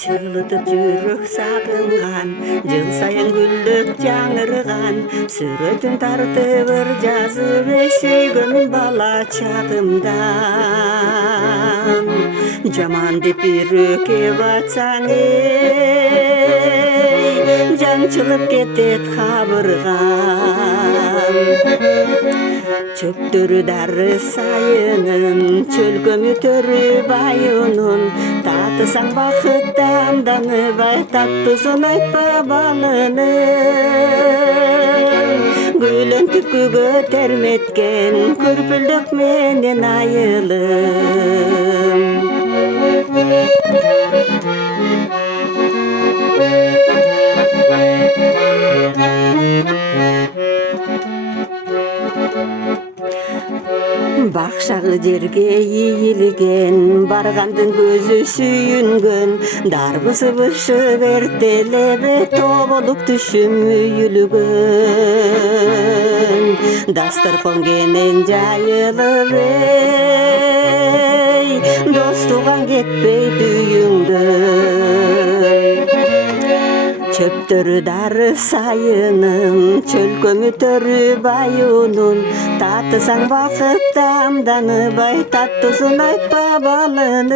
Çığlıtıp жүрөк сагынган, жыл сайын гүлдөп жаңырган, сүрөтүн тартып ыр жазып сүйгөнүм бала чагымдан. Жаман деп бирөкөп атсаң жаңчылып кетет кабыргам. Çöptürü darı sayının, çöl көмүтөрү байынын, татысаң бакыттан даныбай, таттысын айтпа балынын. Гүлөн түпкүгө терметкен, күрпүлдүк менен айылым. Бакшагы жерге ийилген, баргандын көзү сүйүнгөн, дарбысы бышып эртелебе тоболук түшүм үйүлгөн. Дасторкон кенен жайылып дос туган кетпей үйүңдөн. Çöptörü darı sayının, çöl көмүтөрү байынын, татысаң бакыттан даныбай, таттысын айтпа балынын.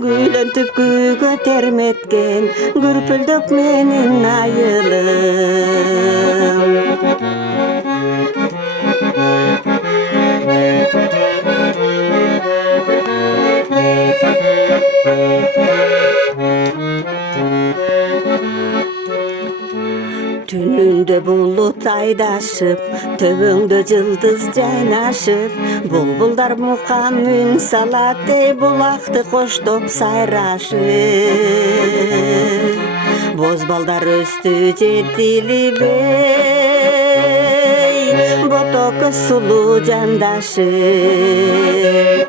Гүлөн түпкүгө терметкен, күрпүлдүк менен айылым. Түнүндө булут айдашып, төбөңдө жылдыз жайнашып, булбулдар мукан үн салат, булакты коштоп сайрашып. Боз балдар өстү жетилибей, ботокко сулуу жандашып.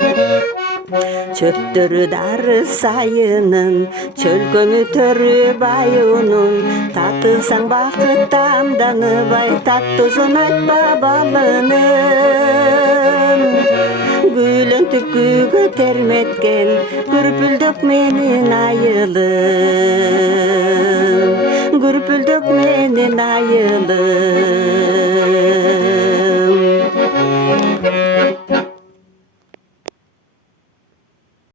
Çöptörü darı sayının, çöl көмүтөрү байынын, татысаң бакыттан даныбай, таттысын айтпа балынын. Гүлөн түпкүгө терметкен, күрпүлдүк менен айылым. Күрпүлдүк менен айылым.